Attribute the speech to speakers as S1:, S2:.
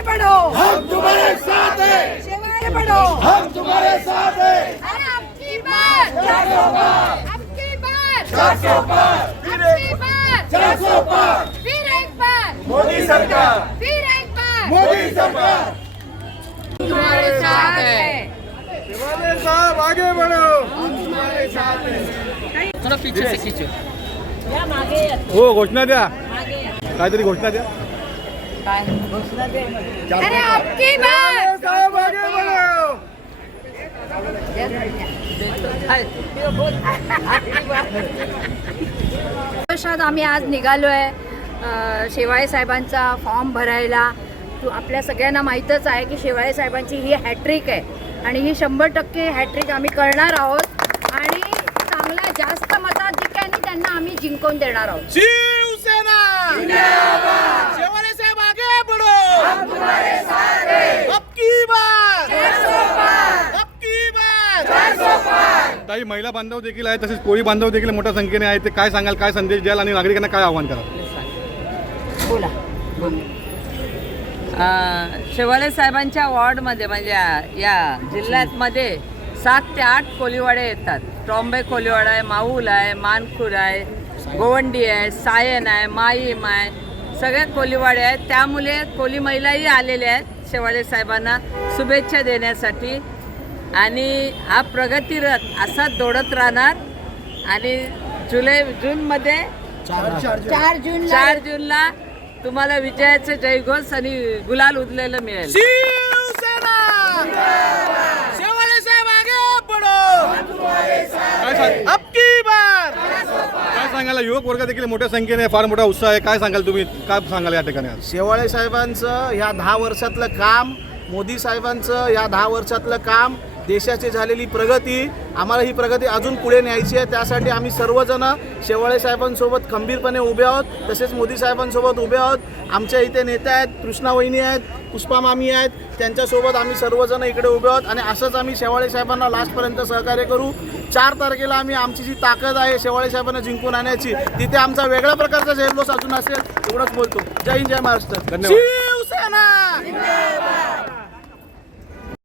S1: बढ़ो
S2: हम तुम्हारे साथ हैं.
S1: बढ़ो
S2: हम तुम्हारे साथ हैं.
S1: अरे अबकी बार
S2: चार सौ पार.
S1: अबकी बार
S2: चार सौ पार.
S1: अबकी बार
S2: चार सौ पार.
S1: फिर एक बार.
S2: मोदी सरकार.
S1: फिर एक बार.
S2: मोदी सरकार.
S1: तुम्हारे साथ है.
S2: शिवाले साहब आगे बढ़ो. हम तुम्हारे साथ हैं.
S3: थोड़ा पीछे से खींचो।
S4: हो घोषणा द्या। काहीतरी घोषणा द्या।
S1: अरे बार
S2: साहब आगे बढ़ो।
S1: वर्षात आम्ही आज निघालो आहे शेवाळे साहेबांचा फॉर्म भरायला. तू आपल्या सगळ्यांना माहीतच आहे की शेवाळे साहेबांची ही हॅट्रिक आहे. आणि ही शंभर टक्के हॅट्रिक आम्ही करणार आहोत. आणि चांगल्या जास्त मताधिक्याने त्यांना आम्ही जिंकून देणार आहोत.
S2: शिवसेना शिवाले साहब आगे बढ़ो हम तुम्हारे साथ हैं अब की बार अब की बार
S4: काही महिला बांधव देखील आहेत तसेच कोळी बांधव देखील मोठ्या संख्येने आहेत. ते काय सांगाल काय संदेश द्याल आणि नागरिकांना काय आव्हान कराल?
S1: बोला.
S3: अं, शेवाळे साहेबांच्या वॉर्डमध्ये म्हणजे या- या जिल्ह्यातमध्ये सात ते आठ कोलीवाडे येतात. ट्रॉम्बे कोलीवाडा आहे माऊल आहे मानखूर आहे गोवंडी आहे सायन आहे माईम आहे. सगळे कोलीवाडे आहेत. त्यामुळे कोली महिलाही आलेल्या आहेत शेवाळे साहेबांना शुभेच्छा देण्यासाठी. आणि हा प्रगतीरथ असाच दौडत राहणार. आणि जुलै जूनमध्ये
S1: चार जून
S3: चार जूनला तुम्हाला विजयाचे जयघोष आणि गुलाल उधलेलं मिळेल.
S2: शिवसेना! शिवाले साहब आगे बढ़ो!
S4: काय सांग
S2: अब की बार
S4: काय सांगाल युवक वर्ग देखील मोठ्या संख्येने फार मोठा उत्साह आहे. काय सांगाल तुम्ही? काय सांगाल या ठिकाणी आज?
S5: शेवाळे साहेबांचं ह्या दहा वर्षातलं काम मोदी साहेबांचं ह्या दहा वर्षातलं काम देशाची झालेली प्रगती आम्हाला ही प्रगती अजून पुढे न्यायची आहे. त्यासाठी आम्ही सर्वजण शेवाळे साहेबांसोबत खंबीरपणे उभे आहोत. तसेच मोदी साहेबांसोबत उभे आहोत. आमच्या इथे नेते आहेत कृष्णा वहिनी आहेत पुष्पा मामी आहेत. त्यांच्यासोबत आम्ही सर्वजण इकडे उभे आहोत आणि असंच आम्ही शेवाळे साहेबांना लास्टपर्यंत सहकार्य करू. चार तारखेला आम्ही आमची जी ताकद आहे शेवाळे साहेबांना जिंकून आणण्याची तिथे आमचा वेगळ्या प्रकारचा जल्लोष अजून असेल एवढंच बोलतो. जय हिंद जय महाराष्ट्र.
S4: धन्यवाद.
S2: शिवसेना!